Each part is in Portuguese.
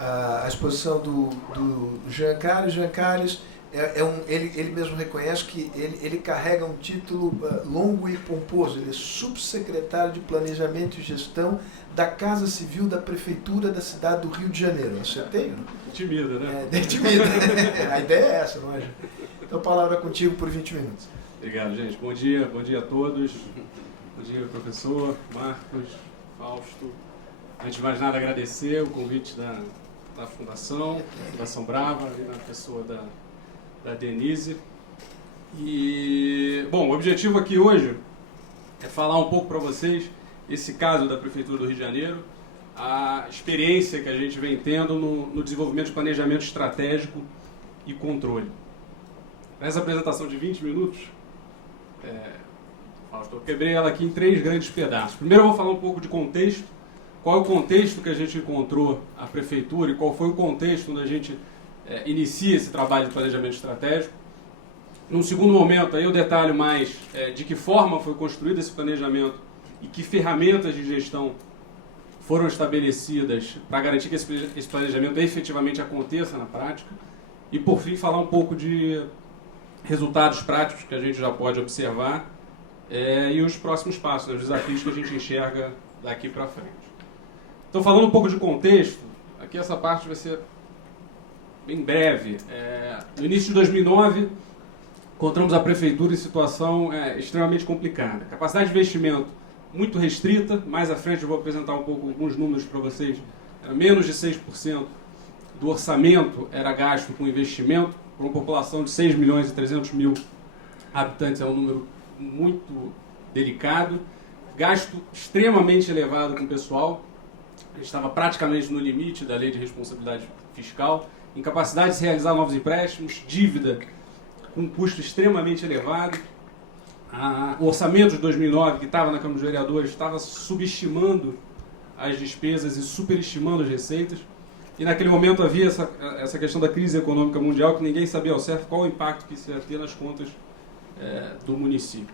a exposição do Jean Carles. Jean Carles ele mesmo reconhece que ele carrega um título longo e pomposo. Ele é subsecretário de Planejamento e Gestão da Casa Civil da Prefeitura da cidade do Rio de Janeiro. Você tem? Intimida, né? Intimida. A ideia é essa, não é? Então a palavra é contigo por 20 minutos. Obrigado, gente. Bom dia a todos. Bom dia, professor, Marcos, Fausto. Antes de mais nada, agradecer o convite da Fundação Brava, ali na pessoa da Denise. E, bom, o objetivo aqui hoje é falar um pouco para vocês esse caso da Prefeitura do Rio de Janeiro, a experiência que a gente vem tendo no desenvolvimento de planejamento estratégico e controle. Nessa apresentação de 20 minutos, eu quebrei ela aqui em 3 grandes pedaços. Primeiro eu vou falar um pouco de contexto, qual é o contexto que a gente encontrou a Prefeitura e qual foi o contexto onde a gente inicia esse trabalho de planejamento estratégico. Num segundo momento, aí eu detalho mais de que forma foi construído esse planejamento e que ferramentas de gestão foram estabelecidas para garantir que esse planejamento efetivamente aconteça na prática. E, por fim, falar um pouco de resultados práticos que a gente já pode observar e os próximos passos, os desafios que a gente enxerga daqui para frente. Então, falando um pouco de contexto, aqui essa parte vai ser bem breve. No início de 2009, encontramos a Prefeitura em situação extremamente complicada. Capacidade de investimento muito restrita. Mais à frente eu vou apresentar um pouco alguns números para vocês. Menos de 6% do orçamento era gasto com investimento. Para uma população de 6 milhões e 300 mil habitantes é um número muito delicado. Gasto extremamente elevado com o pessoal. A gente estava praticamente no limite da lei de responsabilidade fiscal. Incapacidade de se realizar novos empréstimos, dívida com um custo extremamente elevado. O orçamento de 2009, que estava na Câmara dos Vereadores, estava subestimando as despesas e superestimando as receitas. E naquele momento havia essa questão da crise econômica mundial, que ninguém sabia ao certo qual o impacto que isso ia ter nas contas do município.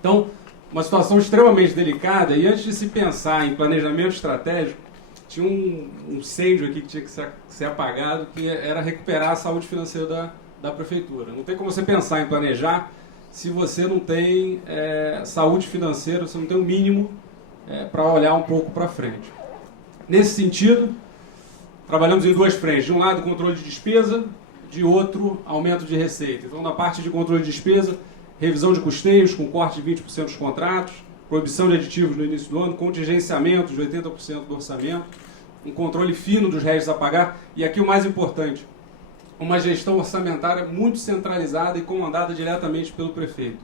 Então, uma situação extremamente delicada, e antes de se pensar em planejamento estratégico, tinha um incêndio aqui que tinha que ser apagado, que era recuperar a saúde financeira da Prefeitura. Não tem como você pensar em planejar se você não tem saúde financeira, você não tem o mínimo para olhar um pouco para frente. Nesse sentido, trabalhamos em 2 frentes. De um lado, controle de despesa, de outro, aumento de receita. Então, na parte de controle de despesa, revisão de custeios com corte de 20% dos contratos, proibição de aditivos no início do ano, contingenciamento de 80% do orçamento, um controle fino dos régios a pagar e aqui o mais importante, uma gestão orçamentária muito centralizada e comandada diretamente pelo prefeito.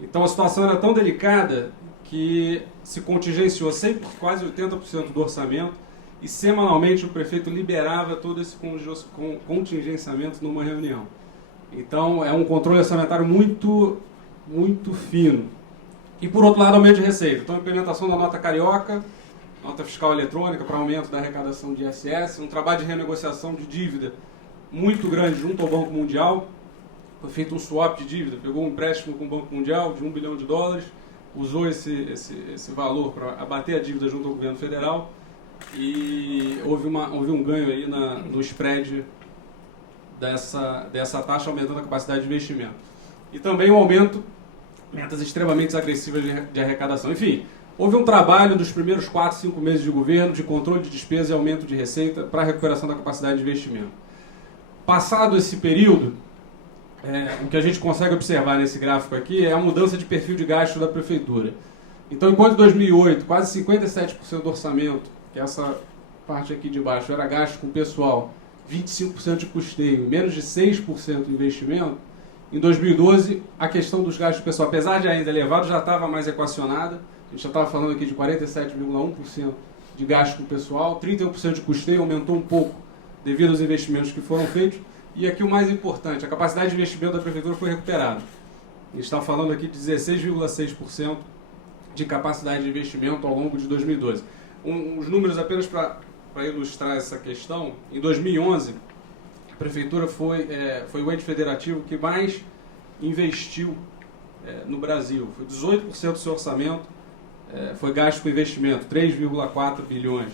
Então a situação era tão delicada que se contingenciou quase 80% do orçamento e semanalmente o prefeito liberava todo esse contingenciamento numa reunião. Então é um controle orçamentário muito, muito fino. E por outro lado, aumento de receita. Então, a implementação da nota carioca, nota fiscal eletrônica para aumento da arrecadação de ISS, um trabalho de renegociação de dívida muito grande junto ao Banco Mundial. Foi feito um swap de dívida, pegou um empréstimo com o Banco Mundial de $1 bilhão, usou esse valor para abater a dívida junto ao governo federal e houve um ganho aí no spread dessa taxa, aumentando a capacidade de investimento. E também um aumento metas extremamente agressivas de arrecadação. Enfim, houve um trabalho dos primeiros 4, 5 meses de governo de controle de despesa e aumento de receita para a recuperação da capacidade de investimento. Passado esse período, o que a gente consegue observar nesse gráfico aqui é a mudança de perfil de gasto da Prefeitura. Então, enquanto em 2008, quase 57% do orçamento, que é essa parte aqui de baixo, era gasto com pessoal, 25% de custeio, menos de 6% de investimento, em 2012, a questão dos gastos pessoal, apesar de ainda elevado, já estava mais equacionada. A gente já estava falando aqui de 47,1% de gasto com pessoal, 31% de custeio, aumentou um pouco devido aos investimentos que foram feitos. E aqui o mais importante, a capacidade de investimento da Prefeitura foi recuperada. A gente está falando aqui de 16,6% de capacidade de investimento ao longo de 2012. Os números apenas para ilustrar essa questão, em 2011... a Prefeitura foi o ente federativo que mais investiu no Brasil. Foi 18% do seu orçamento foi gasto com investimento, 3,4 bilhões.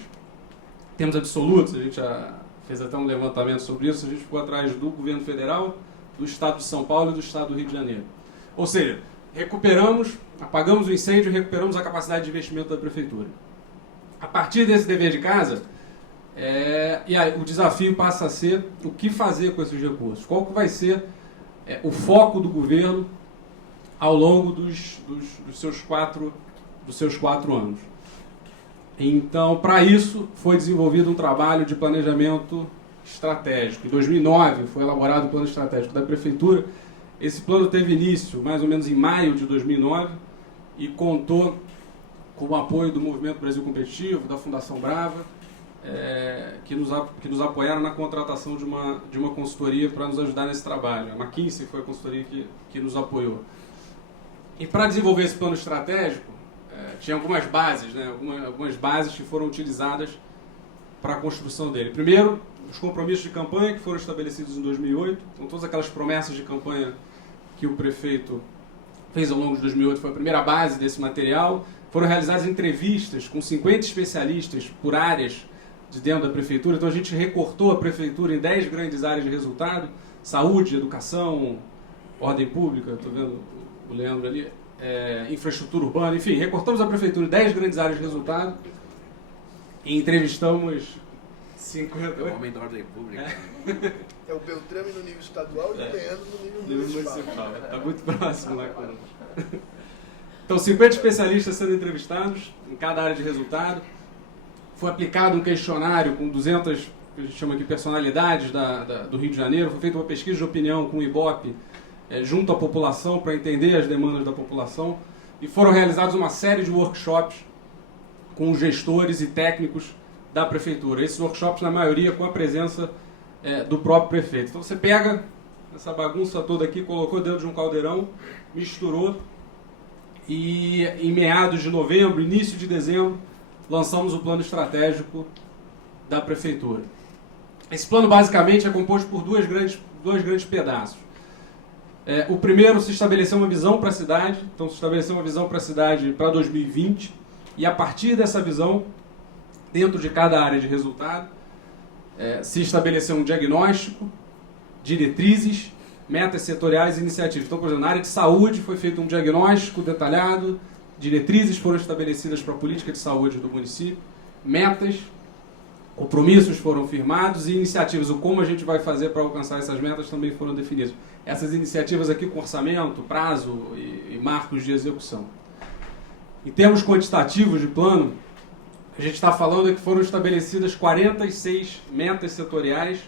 termos absolutos, a gente já fez até um levantamento sobre isso, a gente ficou atrás do governo federal, do estado de São Paulo e do estado do Rio de Janeiro. Ou seja, apagamos o incêndio e recuperamos a capacidade de investimento da prefeitura. A partir desse dever de casa, e aí, o desafio passa a ser o que fazer com esses recursos. Qual que vai ser o foco do governo ao longo dos seus 4 anos. Então, para isso, foi desenvolvido um trabalho de planejamento estratégico. Em 2009, foi elaborado o plano estratégico da prefeitura. Esse plano teve início mais ou menos em maio de 2009 e contou com o apoio do Movimento Brasil Competitivo, da Fundação Brava, que nos apoiaram na contratação de uma consultoria para nos ajudar nesse trabalho. A McKinsey foi a consultoria que nos apoiou. E para desenvolver esse plano estratégico, tinha algumas bases, algumas bases que foram utilizadas para a construção dele. Primeiro, os compromissos de campanha que foram estabelecidos em 2008, então todas aquelas promessas de campanha que o prefeito fez ao longo de 2008 foi a primeira base desse material. Foram realizadas entrevistas com 50 especialistas por áreas de dentro da prefeitura, então a gente recortou a prefeitura em 10 grandes áreas de resultado: saúde, educação, ordem pública, estou vendo o Leandro ali, infraestrutura urbana, enfim, recortamos a prefeitura em 10 grandes áreas de resultado e entrevistamos 50... O homem da ordem pública. É o Beltrame no nível estadual e o Leandro no nível municipal. Está muito próximo lá conosco. Então, 50 especialistas sendo entrevistados em cada área de resultado. Foi aplicado um questionário com 200, que a gente chama aqui personalidades do Rio de Janeiro. Foi feita uma pesquisa de opinião com o IBOP junto à população para entender as demandas da população. E foram realizados uma série de workshops com gestores e técnicos da prefeitura. Esses workshops, na maioria, com a presença do próprio prefeito. Então, você pega essa bagunça toda aqui, colocou dentro de um caldeirão, misturou e em meados de novembro, início de dezembro, lançamos o plano estratégico da prefeitura. Esse plano basicamente é composto por dois grandes pedaços. O primeiro, se estabeleceu uma visão para a cidade, então se estabeleceu uma visão para a cidade para 2020, e a partir dessa visão, dentro de cada área de resultado, se estabeleceu um diagnóstico, diretrizes, metas setoriais e iniciativas. Então, por exemplo, na área de saúde foi feito um diagnóstico detalhado, diretrizes foram estabelecidas para a política de saúde do município, metas, compromissos foram firmados e iniciativas, o como a gente vai fazer para alcançar essas metas também foram definidas. Essas iniciativas aqui com orçamento, prazo e marcos de execução. Em termos quantitativos de plano, a gente está falando que foram estabelecidas 46 metas setoriais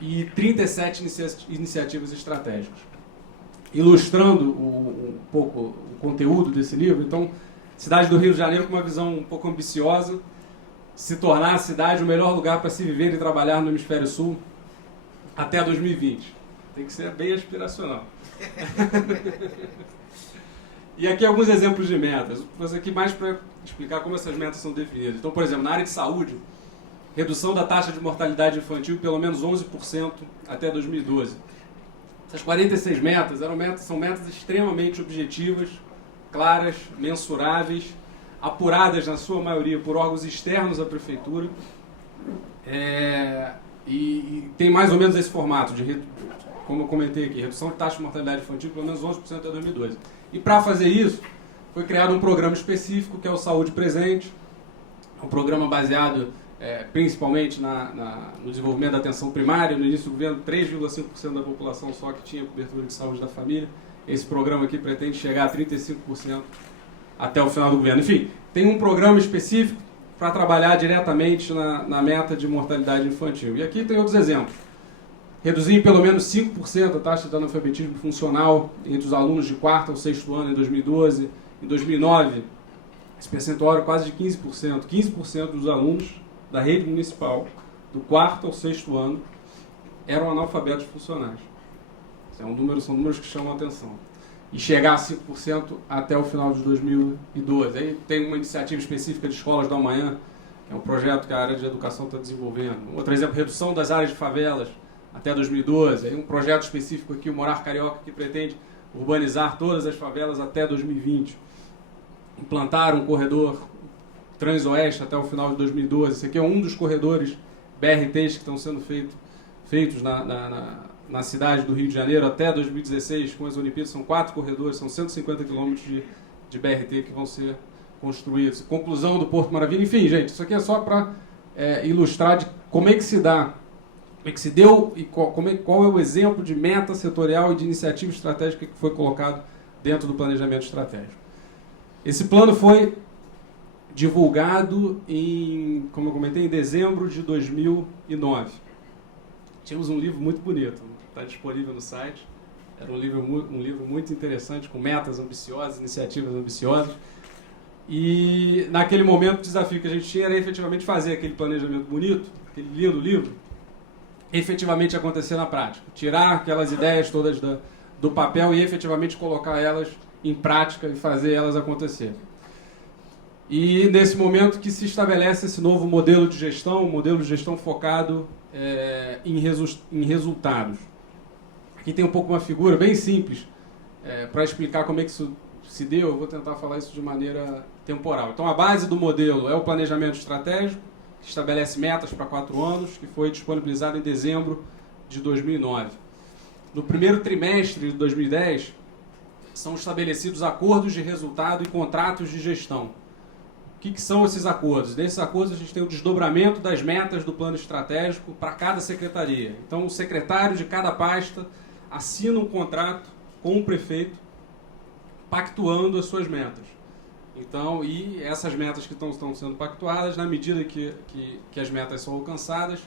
e 37 iniciativas estratégicas. Ilustrando um pouco o conteúdo desse livro, então, cidade do Rio de Janeiro com uma visão um pouco ambiciosa, se tornar a cidade o melhor lugar para se viver e trabalhar no Hemisfério Sul até 2020. Tem que ser bem aspiracional. E aqui alguns exemplos de metas. Vou fazer aqui mais para explicar como essas metas são definidas. Então, por exemplo, na área de saúde, redução da taxa de mortalidade infantil em pelo menos 11% até 2012. Essas 46 metas são metas extremamente objetivas, claras, mensuráveis, apuradas na sua maioria por órgãos externos à prefeitura, e tem mais ou menos esse formato, como eu comentei aqui, redução de taxa de mortalidade infantil pelo menos 11% até 2012. E para fazer isso, foi criado um programa específico, que é o Saúde Presente, um programa baseado principalmente no desenvolvimento da atenção primária. No início do governo, 3,5% da população só que tinha cobertura de saúde da família. Esse programa aqui pretende chegar a 35% até o final do governo. Enfim, tem um programa específico para trabalhar diretamente na meta de mortalidade infantil. E aqui tem outros exemplos. Reduzir em pelo menos 5% a taxa de analfabetismo funcional entre os alunos de 4º ao 6º ano em 2012. Em 2009, esse percentual era quase de 15%. 15% dos alunos da rede municipal, do 4º ao 6º ano, eram analfabetos funcionais. São números que chamam a atenção. E chegar a 5% até o final de 2012. Aí tem uma iniciativa específica de escolas da manhã, que é um projeto que a área de educação está desenvolvendo. Outro exemplo, redução das áreas de favelas até 2012. Aí um projeto específico aqui, o Morar Carioca, que pretende urbanizar todas as favelas até 2020. Implantar um corredor Transoeste até o final de 2012. Esse aqui é um dos corredores BRTs que estão sendo feitos na cidade do Rio de Janeiro até 2016, com as Olimpíadas. São 4 corredores, são 150 quilômetros de BRT que vão ser construídos. Conclusão do Porto Maravilha. Enfim, gente, isso aqui é só para ilustrar de como é que se dá, como é que se deu e qual é o exemplo de meta setorial e de iniciativa estratégica que foi colocado dentro do planejamento estratégico. Esse plano foi divulgado como eu comentei, em dezembro de 2009. Tínhamos um livro muito bonito, está disponível no site. Era um livro muito interessante, com metas ambiciosas, iniciativas ambiciosas. E naquele momento o desafio que a gente tinha era efetivamente fazer aquele planejamento bonito, aquele lindo livro, efetivamente acontecer na prática. Tirar aquelas ideias todas do papel e efetivamente colocar elas em prática e fazer elas acontecer. E nesse momento que se estabelece esse novo modelo de gestão, um modelo de gestão focado em resultados. Aqui tem um pouco uma figura bem simples para explicar como é que isso se deu. Eu vou tentar falar isso de maneira temporal. Então a base do modelo é o planejamento estratégico, que estabelece metas para 4 anos, que foi disponibilizado em dezembro de 2009. No primeiro trimestre de 2010, são estabelecidos acordos de resultado e contratos de gestão. O que são esses acordos? Nesses acordos a gente tem o desdobramento das metas do plano estratégico para cada secretaria. Então o secretário de cada pasta assina um contrato com o prefeito pactuando as suas metas. Então, e essas metas que estão sendo pactuadas, na medida que as metas são alcançadas,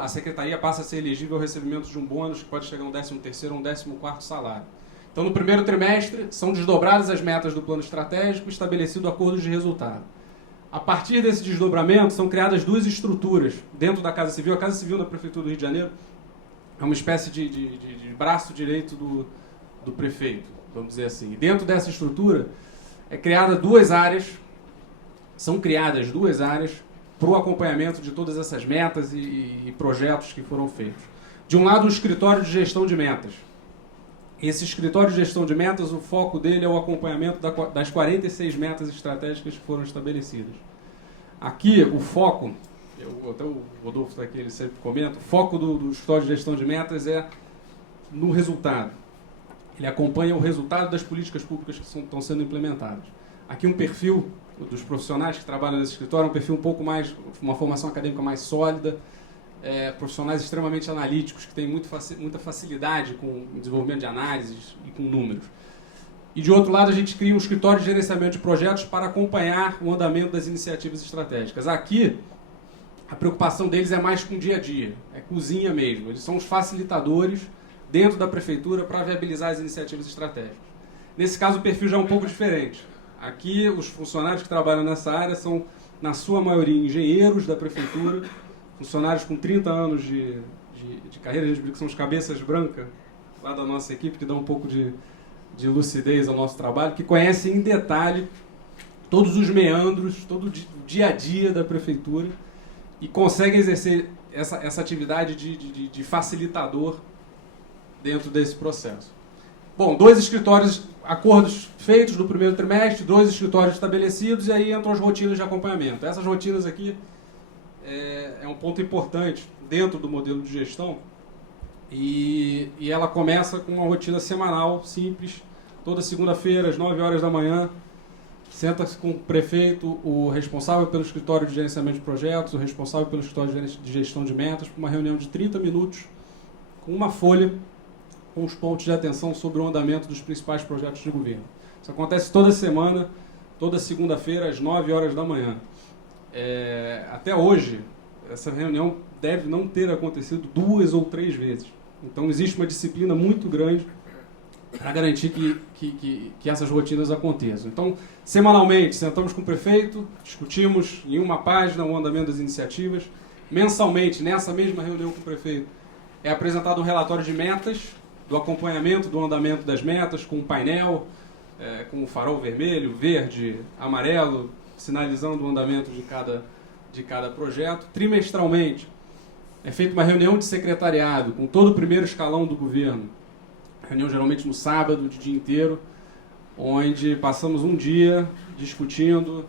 a secretaria passa a ser elegível ao recebimento de um bônus que pode chegar a um 13º ou um 14º salário. Então, no primeiro trimestre, são desdobradas as metas do plano estratégico e estabelecido acordos de resultado. A partir desse desdobramento, são criadas 2 estruturas dentro da Casa Civil. A Casa Civil da Prefeitura do Rio de Janeiro é uma espécie de braço direito do prefeito, vamos dizer assim. E dentro dessa estrutura, são criadas duas áreas para o acompanhamento de todas essas metas e projetos que foram feitos. De um lado, o escritório de gestão de metas. Esse escritório de gestão de metas, o foco dele é o acompanhamento das 46 metas estratégicas que foram estabelecidas. Aqui, o foco, até o Rodolfo está aqui, ele sempre comenta, o foco do escritório de gestão de metas é no resultado. Ele acompanha o resultado das políticas públicas que estão sendo implementadas. Aqui um perfil dos profissionais que trabalham nesse escritório, um perfil um pouco mais, uma formação acadêmica mais sólida, profissionais extremamente analíticos, que têm muita facilidade com o desenvolvimento de análises e com números. E, de outro lado, a gente cria um escritório de gerenciamento de projetos para acompanhar o andamento das iniciativas estratégicas. Aqui, a preocupação deles é mais com o dia a dia, é cozinha mesmo. Eles são os facilitadores dentro da prefeitura para viabilizar as iniciativas estratégicas. Nesse caso, o perfil já é um pouco diferente. Aqui, os funcionários que trabalham nessa área são, na sua maioria, engenheiros da prefeitura, funcionários com 30 anos de carreira, a gente diz que são os cabeças brancas lá da nossa equipe, que dão um pouco de lucidez ao nosso trabalho, que conhecem em detalhe todos os meandros, todo o dia a dia da prefeitura e conseguem exercer essa atividade de facilitador dentro desse processo. Bom, 2 escritórios, acordos feitos no primeiro trimestre, 2 escritórios estabelecidos e aí entram as rotinas de acompanhamento. Essas rotinas aqui é um ponto importante dentro do modelo de gestão e ela começa com uma rotina semanal, simples, toda segunda-feira, às 9 horas da manhã, senta-se com o prefeito, o responsável pelo escritório de gerenciamento de projetos, o responsável pelo escritório de gestão de metas, para uma reunião de 30 minutos, com uma folha, com os pontos de atenção sobre o andamento dos principais projetos de governo. Isso acontece toda semana, toda segunda-feira, às 9 horas da manhã. Até hoje, essa reunião deve não ter acontecido 2 ou 3 vezes. Então, existe uma disciplina muito grande para garantir que essas rotinas aconteçam. Então, semanalmente, sentamos com o prefeito, discutimos em uma página o andamento das iniciativas. Mensalmente, nessa mesma reunião com o prefeito, é apresentado um relatório de metas, do acompanhamento do andamento das metas, com um painel, com o farol vermelho, verde, amarelo, sinalizando o andamento de cada projeto. Trimestralmente, é feita uma reunião de secretariado com todo o primeiro escalão do governo, reunião geralmente no sábado, de dia inteiro, onde passamos um dia discutindo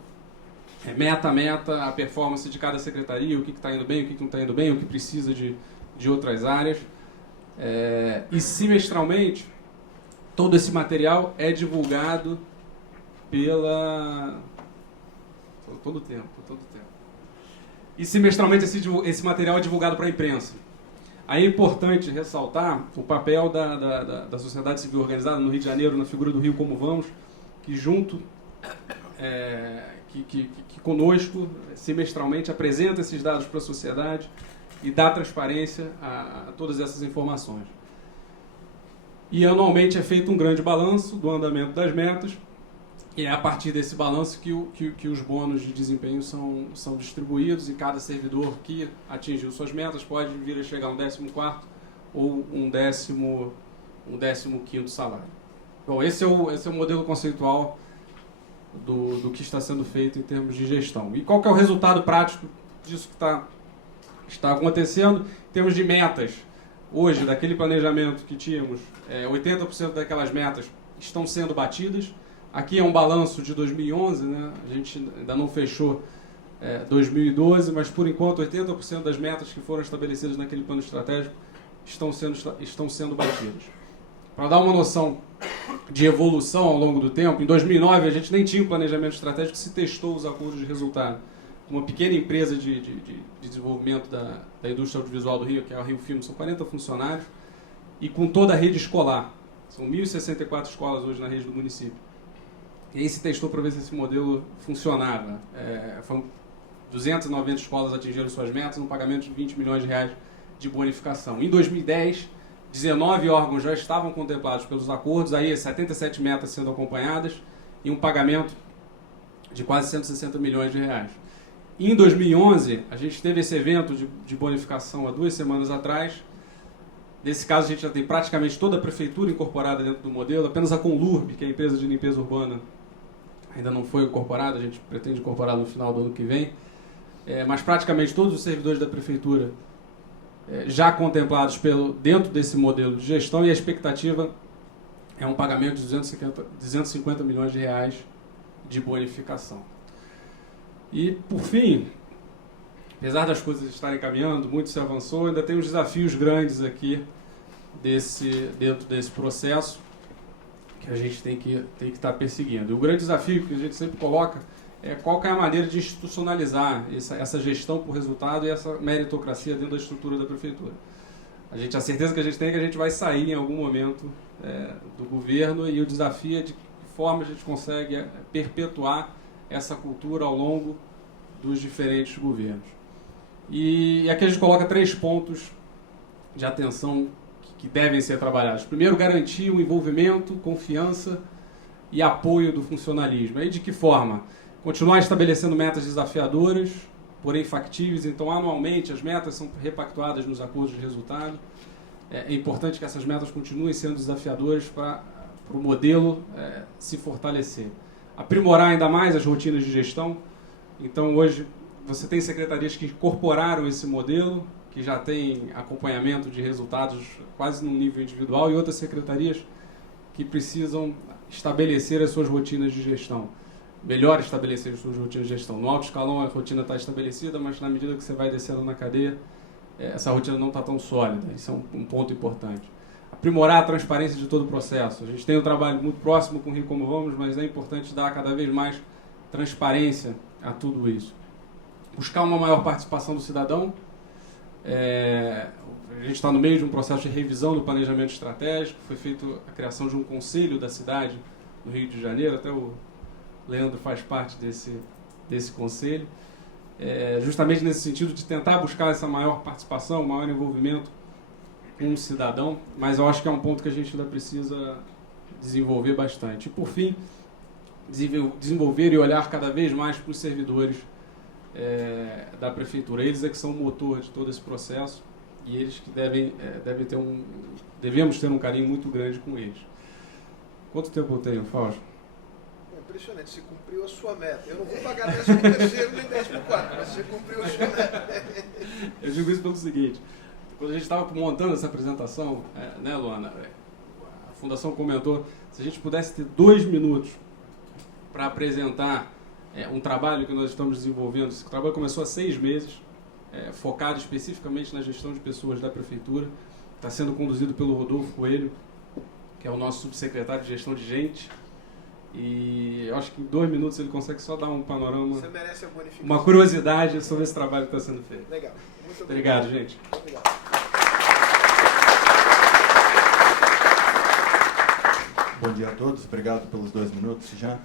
meta a meta, a performance de cada secretaria, o que está indo bem, o que não está indo bem, o que precisa de outras áreas. E semestralmente, todo esse material é divulgado todo o tempo. E semestralmente esse material é divulgado para a imprensa. Aí é importante ressaltar o papel da sociedade civil organizada no Rio de Janeiro, na figura do Rio Como Vamos, que junto, que conosco, semestralmente, apresenta esses dados para a sociedade e dá transparência a todas essas informações. E anualmente é feito um grande balanço do andamento das metas, e é a partir desse balanço que os bônus de desempenho são distribuídos, e cada servidor que atingiu suas metas pode vir a chegar a um 14º ou um 15º salário. Bom, esse é o modelo conceitual do que está sendo feito em termos de gestão. E qual que é o resultado prático disso que está acontecendo em termos de metas? Hoje, daquele planejamento que tínhamos, 80% daquelas metas estão sendo batidas. Aqui é um balanço de 2011, né? A gente ainda não fechou 2012, mas por enquanto 80% das metas que foram estabelecidas naquele plano estratégico estão sendo batidas. Para dar uma noção de evolução ao longo do tempo, em 2009 a gente nem tinha um planejamento estratégico, se testou os acordos de resultado. Uma pequena empresa de desenvolvimento da indústria audiovisual do Rio, que é a Rio Filme, são 40 funcionários, e com toda a rede escolar. São 1.064 escolas hoje na rede do município. E aí se testou para ver se esse modelo funcionava. Foram 290 escolas atingiram suas metas, um pagamento de R$20 milhões de bonificação. Em 2010, 19 órgãos já estavam contemplados pelos acordos, aí 77 metas sendo acompanhadas e um pagamento de quase R$160 milhões. Em 2011, a gente teve esse evento de bonificação há 2 semanas atrás. Nesse caso, a gente já tem praticamente toda a prefeitura incorporada dentro do modelo, apenas a Conlurb, que é a empresa de limpeza urbana, ainda não foi incorporada, a gente pretende incorporar no final do ano que vem, mas praticamente todos os servidores da prefeitura já contemplados dentro desse modelo de gestão, e a expectativa é um pagamento de 250 milhões de reais de bonificação. E, por fim, apesar das coisas estarem caminhando, muito se avançou, ainda tem uns desafios grandes aqui dentro desse processo que a gente tem que estar perseguindo. E o grande desafio que a gente sempre coloca é qual que é a maneira de institucionalizar essa gestão por resultado e essa meritocracia dentro da estrutura da prefeitura. A certeza que a gente tem é que a gente vai sair em algum momento do governo, e o desafio é de que forma a gente consegue perpetuar essa cultura ao longo dos diferentes governos. E aqui a gente coloca 3 pontos de atenção que devem ser trabalhados. Primeiro, garantir o envolvimento, confiança e apoio do funcionalismo. Aí de que forma? Continuar estabelecendo metas desafiadoras, porém factíveis. Então, anualmente, as metas são repactuadas nos acordos de resultado. É importante que essas metas continuem sendo desafiadoras para o modelo se fortalecer. Aprimorar ainda mais as rotinas de gestão. Então, hoje, você tem secretarias que incorporaram esse modelo, que já tem acompanhamento de resultados quase num nível individual, e outras secretarias que precisam estabelecer as suas rotinas de gestão. Melhor estabelecer as suas rotinas de gestão. No alto escalão a rotina está estabelecida, mas na medida que você vai descendo na cadeia, essa rotina não está tão sólida. Isso é um ponto importante. Aprimorar a transparência de todo o processo. A gente tem um trabalho muito próximo com o Rio Como Vamos, mas é importante dar cada vez mais transparência a tudo isso. Buscar uma maior participação do cidadão. A gente está no meio de um processo de revisão do planejamento estratégico. Foi feita a criação de um conselho da cidade no Rio de Janeiro, até o Leandro faz parte desse conselho, justamente nesse sentido de tentar buscar essa maior participação, maior envolvimento com o cidadão, mas eu acho que é um ponto que a gente ainda precisa desenvolver bastante. E, por fim, desenvolver e olhar cada vez mais para os servidores da prefeitura. Eles é que são o motor de todo esse processo, e eles que devemos ter um carinho muito grande com eles. Quanto tempo eu tenho, Fausto? Impressionante, você cumpriu a sua meta. Eu não vou pagar 13º nem 14º, mas você cumpriu a sua meta. Eu digo isso pelo seguinte: quando a gente estava montando essa apresentação, né, Luana, a Fundação comentou, se a gente pudesse ter 2 minutos para apresentar um trabalho que nós estamos desenvolvendo. Esse trabalho começou há 6 meses, focado especificamente na gestão de pessoas da Prefeitura. Está sendo conduzido pelo Rodolfo Coelho, que é o nosso subsecretário de gestão de gente. E eu acho que em 2 minutos ele consegue só dar um panorama, Você merece a bonificação. uma curiosidade sobre esse trabalho que está sendo feito. Legal. Muito obrigado, gente. Obrigado. Bom dia a todos, obrigado pelos 2 minutos já.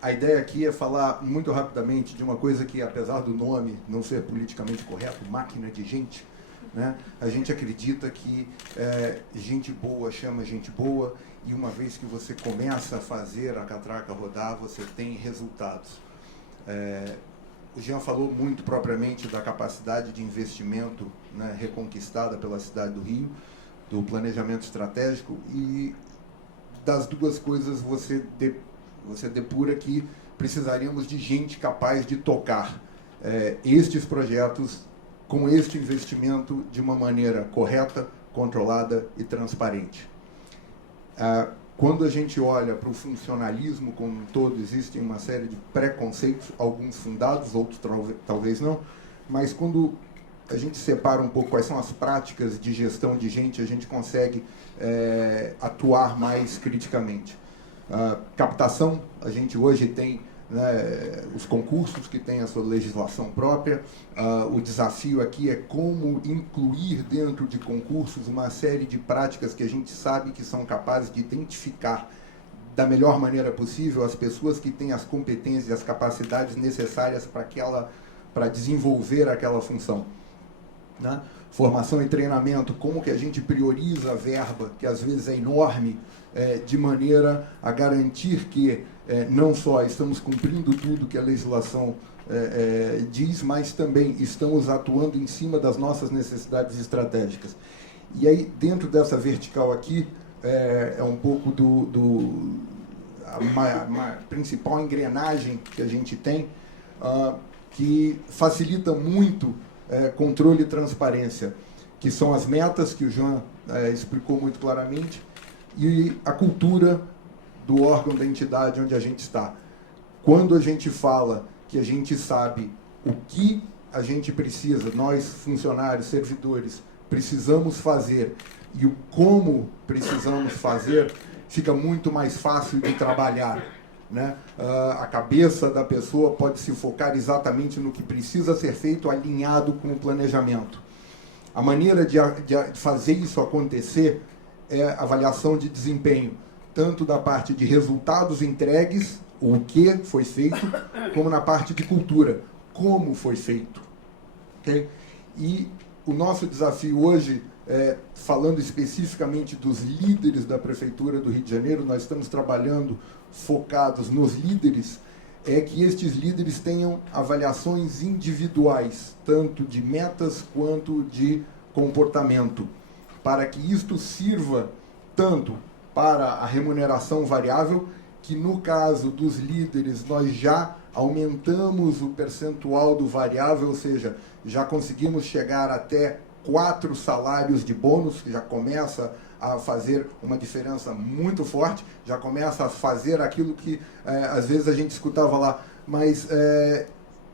A ideia aqui é falar muito rapidamente de uma coisa que, apesar do nome não ser politicamente correto, máquina de gente, né, a gente acredita que gente boa chama gente boa, e uma vez que você começa a fazer a catraca rodar, você tem resultados. O Jean falou muito propriamente da capacidade de investimento, né, reconquistada pela cidade do Rio, do planejamento estratégico, e das duas coisas você depura que precisaríamos de gente capaz de tocar estes projetos com este investimento de uma maneira correta, controlada e transparente. Quando a gente olha para o funcionalismo como um todo, existem uma série de preconceitos, alguns fundados, outros talvez não, mas quando a gente separa um pouco quais são as práticas de gestão de gente, a gente consegue atuar mais criticamente. Captação, a gente hoje tem, né, os concursos que têm a sua legislação própria. O desafio aqui é como incluir dentro de concursos uma série de práticas que a gente sabe que são capazes de identificar da melhor maneira possível as pessoas que têm as competências e as capacidades necessárias para desenvolver aquela função, né? Formação e treinamento, como que a gente prioriza a verba, que às vezes é enorme, de maneira a garantir que não só estamos cumprindo tudo que a legislação diz, mas também estamos atuando em cima das nossas necessidades estratégicas. E aí, dentro dessa vertical aqui, é um pouco a principal engrenagem que a gente tem, que facilita muito controle e transparência, que são as metas que o Jean explicou muito claramente, e a cultura do órgão, da entidade onde a gente está. Quando a gente fala que a gente sabe o que a gente precisa, nós, funcionários, servidores, precisamos fazer, e o como precisamos fazer, fica muito mais fácil de trabalhar, né? A cabeça da pessoa pode se focar exatamente no que precisa ser feito, alinhado com o planejamento. A maneira de fazer isso acontecer é a avaliação de desempenho, tanto da parte de resultados entregues, o que foi feito, como na parte de cultura, como foi feito. Okay? E o nosso desafio hoje, falando especificamente dos líderes da Prefeitura do Rio de Janeiro, nós estamos trabalhando focados nos líderes, é que estes líderes tenham avaliações individuais, tanto de metas quanto de comportamento, para que isto sirva tanto para a remuneração variável, que no caso dos líderes nós já aumentamos o percentual do variável, ou seja, já conseguimos chegar até 4 salários de bônus, que já começa a fazer uma diferença muito forte, já começa a fazer aquilo que às vezes a gente escutava lá, mas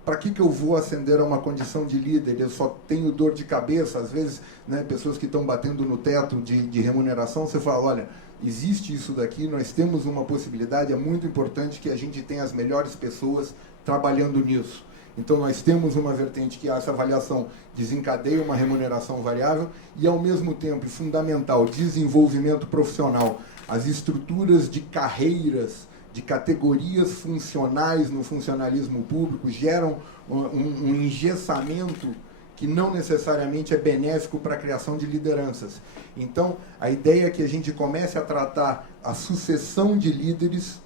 para que eu vou ascender a uma condição de líder? Eu só tenho dor de cabeça, às vezes, né, pessoas que estão batendo no teto de remuneração, você fala, olha, existe isso daqui, nós temos uma possibilidade, é muito importante que a gente tenha as melhores pessoas trabalhando nisso. Então, nós temos uma vertente que essa avaliação desencadeia uma remuneração variável e, ao mesmo tempo, fundamental, desenvolvimento profissional. As estruturas de carreiras, de categorias funcionais no funcionalismo público geram um engessamento que não necessariamente é benéfico para a criação de lideranças. Então, a ideia é que a gente comece a tratar a sucessão de líderes,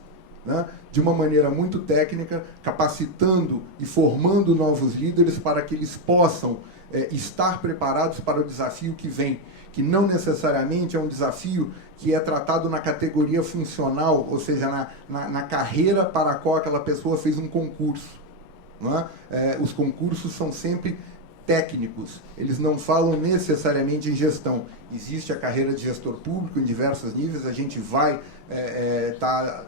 né, de uma maneira muito técnica, capacitando e formando novos líderes para que eles possam estar preparados para o desafio que vem, que não necessariamente é um desafio que é tratado na categoria funcional, ou seja, na carreira para a qual aquela pessoa fez um concurso. Não é? Os concursos são sempre técnicos, eles não falam necessariamente em gestão. Existe a carreira de gestor público em diversos níveis, a gente vai estar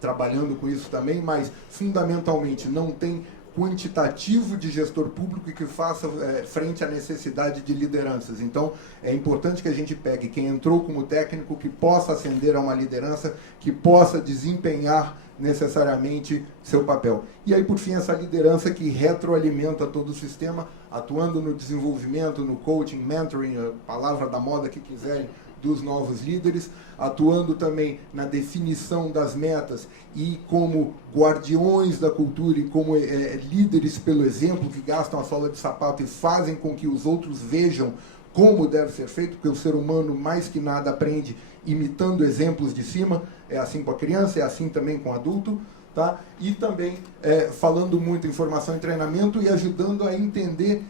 trabalhando com isso também, mas fundamentalmente não tem quantitativo de gestor público que faça frente à necessidade de lideranças. Então, é importante que a gente pegue quem entrou como técnico, que possa ascender a uma liderança, que possa desempenhar necessariamente seu papel. E aí, por fim, essa liderança que retroalimenta todo o sistema, atuando no desenvolvimento, no coaching, mentoring, a palavra da moda que quiserem, dos novos líderes, atuando também na definição das metas e como guardiões da cultura e como líderes pelo exemplo, que gastam a sola de sapato e fazem com que os outros vejam como deve ser feito, porque o ser humano mais que nada aprende imitando exemplos de cima. É assim com a criança, é assim também com o adulto, tá? E também falando muito em formação e treinamento e ajudando a entender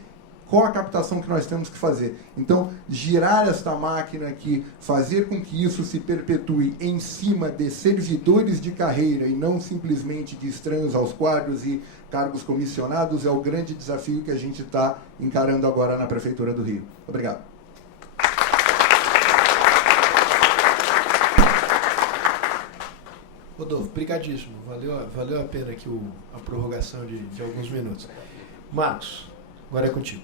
qual a captação que nós temos que fazer. Então, girar esta máquina aqui, fazer com que isso se perpetue em cima de servidores de carreira e não simplesmente de estranhos aos quadros e cargos comissionados, é o grande desafio que a gente está encarando agora na Prefeitura do Rio. Obrigado. Rodolfo, brigadíssimo. Valeu a pena aqui a prorrogação de alguns minutos. Marcos, agora é contigo.